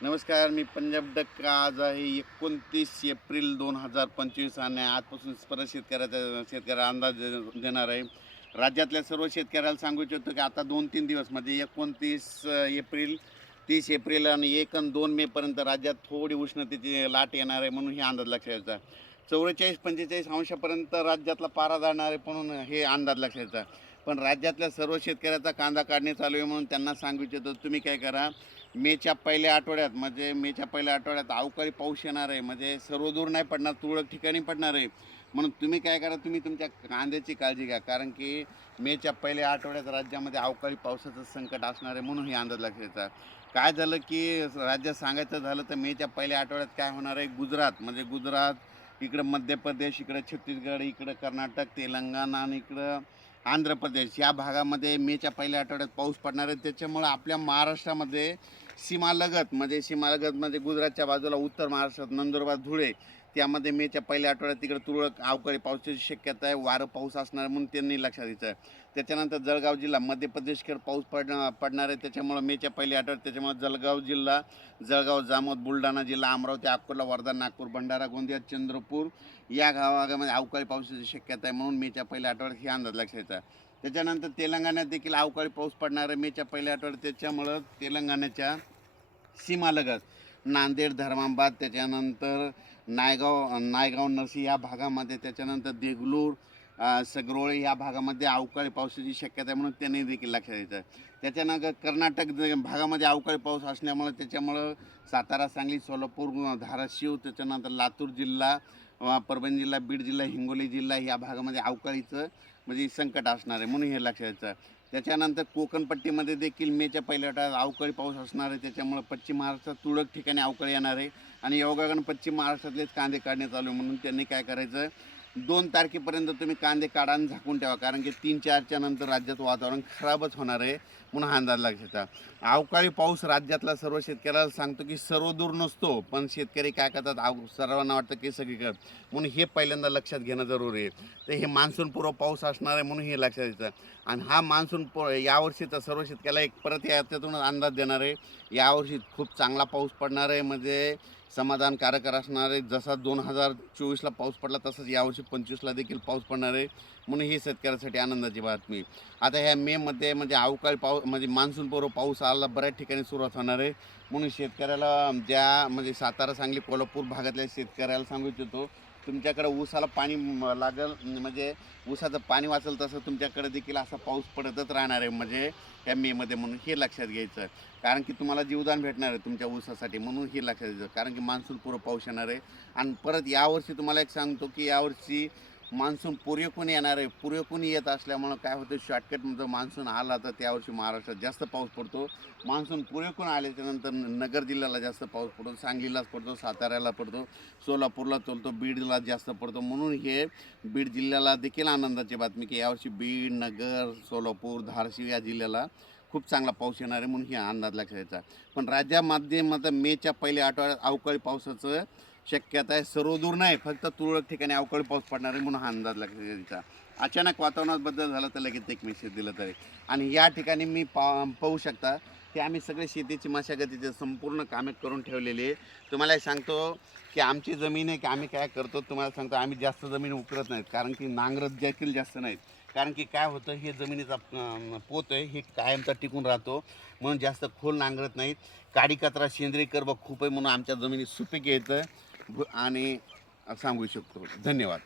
नमस्कार मी पंजाब डक्का आज आहे एकोणतीस एप्रिल दोन हजार पंचवीस आणि आजपासून परत शेतकऱ्याचा शेतकऱ्याला अंदाज देणार आहे. राज्यातल्या सर्व शेतकऱ्याला सांगू इच्छितो की आता दोन तीन दिवस म्हणजे एकोणतीस एप्रिल तीस एप्रिल आणि एक आणि दोन मेपर्यंत राज्यात थोडी उष्णतेची लाट येणार आहे म्हणून हे अंदाज लक्षात यायचा चौवेचाळीस पंचेचाळीस अंशापर्यंत राज्यातला पारा जाणार आहे म्हणून हे अंदाज लक्षात यायचा पण राज्यातल्या सर्व शेतकऱ्याचा कांदा काढणे चालू आहे म्हणून त्यांना सांगू इच्छितो तुम्ही काय करा मेच्या पहिल्या आठवड्यात म्हणजे मेच्या पहिल्या आठवड्यात अवकाळी पाऊस येणार आहे म्हणजे सर्व दूर नाही पडणार तुरळक ठिकाणी पडणार आहे. म्हणून तुम्ही काय करा तुम्ही तुमच्या कांद्याची काळजी घ्या कारण की मेच्या पहिल्या आठवड्यात राज्यामध्ये अवकाळी पावसाचं संकट असणार आहे म्हणून हे अंदाज लक्षात येतात काय झालं की राज्यात सांगायचं झालं तर मेच्या पहिल्या आठवड्यात काय होणार आहे? गुजरात म्हणजे गुजरात इकडं मध्य प्रदेश इकडं छत्तीसगड इकडं कर्नाटक तेलंगणा आणि इकडं आंध्र प्रदेश. या भागामध्ये मेच्या पहिल्या आठवड्यात पाऊस पडणार आहे. त्याच्यामुळं आपल्या महाराष्ट्रामध्ये सीमालगत म्हणजे सीमालगत म्हणजे गुजरातच्या बाजूला उत्तर महाराष्ट्रात नंदुरबार धुळे त्यामध्ये मेच्या पहिल्या आठवड्यात तिकडे तुरळक अवकाळी पावसाची शक्यता आहे. वारं पाऊस असणार म्हणून त्यांनी लक्षात द्यायचं आहे. त्याच्यानंतर जळगाव जिल्हा मध्य प्रदेशकडे पाऊस पड पडणार आहे. त्याच्यामुळं मेच्या पहिल्या आठवड्यात त्याच्यामुळे जळगाव जिल्हा जळगाव जामोद बुलढाणा जिल्हा अमरावती अकोला वर्धा नागपूर भंडारा गोंदिया चंद्रपूर या गावागामध्ये अवकाळी पावसाची शक्यता आहे म्हणून मेच्या पहिल्या आठवड्यात हे अंदाज लक्षात त्याच्यानंतर तेलंगणात देखील अवकाळी पाऊस पडणार आहे. मेच्या पहिल्या आठवड्यात त्याच्यामुळं तेलंगणाच्या सीमालगत नांदेड धर्माबाद त्याच्यानंतर नायगाव नायगाव नरसी या भागामध्ये त्याच्यानंतर देगलूर सगरोळे या भागामध्ये अवकाळी पावसाची शक्यता आहे म्हणून त्यांनी देखील लक्षात द्यायचं त्याच्यानंतर कर्नाटक भागामध्ये अवकाळी पाऊस असल्यामुळं त्याच्यामुळं सातारा सांगली सोलापूर धाराशिव त्याच्यानंतर लातूर जिल्हा परभणी जिल्हा बीड जिल्हा हिंगोली जिल्हा या भागामध्ये अवकाळीचं म्हणजे संकट असणार आहे म्हणून हे लक्षात त्याच्यानंतर कोकणपट्टीमध्ये देखील मेच्या पहिल्या आठवड्यात अवकाळी पाऊस असणार आहे. त्याच्यामुळे पश्चिम महाराष्ट्रात तुरळक ठिकाणी अवकाळी येणार आहे. आणि योगागण पश्चिम महाराष्ट्रातलेच कांदे काढणे चालू आहे म्हणून त्यांनी काय करायचं दोन तारखेपर्यंत तुम्ही कांदे काढा आणि झाकून ठेवा कारण की तीन चारच्या नंतर राज्यात वातावरण खराबच होणार आहे म्हणून हा अंदाज लक्षात अवकाळी पाऊस राज्यातला सर्व शेतकऱ्याला सांगतो की सर्व दूर नसतो पण शेतकरी काय करतात? अव सर्वांना वाटतं की सगळीकडं. म्हणून हे पहिल्यांदा लक्षात घेणं जरुरी आहे. तर हे मान्सूनपूर्व पाऊस असणार आहे म्हणून हे लक्षात येतं. आणि हा मान्सून प सर्व शेतकऱ्याला एक परत याच्यातूनच अंदाज देणार आहे. यावर्षी खूप चांगला पाऊस पडणार आहे. म्हणजे समाधानकारक असणार आहे. जसा दोन हजार चोवीसला पाऊस पडला तसंच यावर्षी पंचवीसला देखील पाऊस पडणार आहे. म्हणून ही शेतकऱ्यासाठी आनंदाची बातमी. आता ह्या मेमध्ये म्हणजे अवकाळी पाऊस म्हणजे मान्सूनपूर्व पाऊस आला बऱ्याच ठिकाणी सुरुवात होणार आहे. म्हणून शेतकऱ्याला ज्या म्हणजे सातारा सांगली कोल्हापूर भागातल्या शेतकऱ्याला सांगू इच्छितो तुमच्याकडं ऊसाला पाणी लागल म्हणजे ऊसाचं पाणी वाचल तसं तुमच्याकडे देखील असा पाऊस पडतच राहणार आहे म्हणजे त्या मेमध्ये म्हणून हे लक्षात घ्यायचं. कारण की तुम्हाला जीवदान भेटणार आहे तुमच्या ऊसासाठी म्हणून हे लक्षात घ्यायचं. कारण की मान्सून पूर्व पाऊस येणार आहे. आणि परत यावर्षी तुम्हाला एक सांगतो की यावर्षी मान्सून पूर्वेकून येणार आहे पूर्वेकून येत असल्यामुळं काय होतं शॉर्टकटमध्ये मान्सून आला तर त्यावर्षी महाराष्ट्रात जास्त पाऊस पडतो. मान्सून पूर्वेकून आल्याच्यानंतर नगर जिल्ह्याला जास्त पाऊस पडतो सांगलीलाच पडतो साताऱ्याला पडतो सोलापूरला चलतो बीडला जास्त पडतो. म्हणून हे बीड जिल्ह्याला देखील आनंदाची बातमी की यावर्षी बीड नगर सोलापूर धारशिव या जिल्ह्याला खूप चांगला पाऊस येणार आहे म्हणून हे अंदाज लक्षात यायचा पण राज्यामध्ये मात्र मेच्या पहिल्या आठवड्यात अवकाळी पावसाचं शक्यता आहे. सर्व दूर नाही फक्त तुरळक ठिकाणी अवकाळी पाऊस पडणार आहे म्हणून हा अंदाज लक्षात त्यांचा अचानक वातावरणात बदल झाला तर लगेच एक मेसेज दिला तरी. आणि या ठिकाणी मी पा पाहू शकता की आम्ही सगळे शेतीची मशागतीचे संपूर्ण कामे करून ठेवलेली आहे. तुम्हाला सांगतो की आमची जमीन आहे की आम्ही काय करतो तुम्हाला सांगतो आम्ही जास्त जमीन उकरत नाहीत. कारण की नांगरत देखील जास्त नाहीत. कारण की काय होतं हे जमिनीचा पोत आहे हे कायमचा टिकून राहतो. म्हणून जास्त खोल नांगरत नाहीत. काडी कचरा सेंद्रिय कर्ब खूप आहे म्हणून आमच्या जमिनीत सुपीक येतं. आणि सांगू शकतो. धन्यवाद.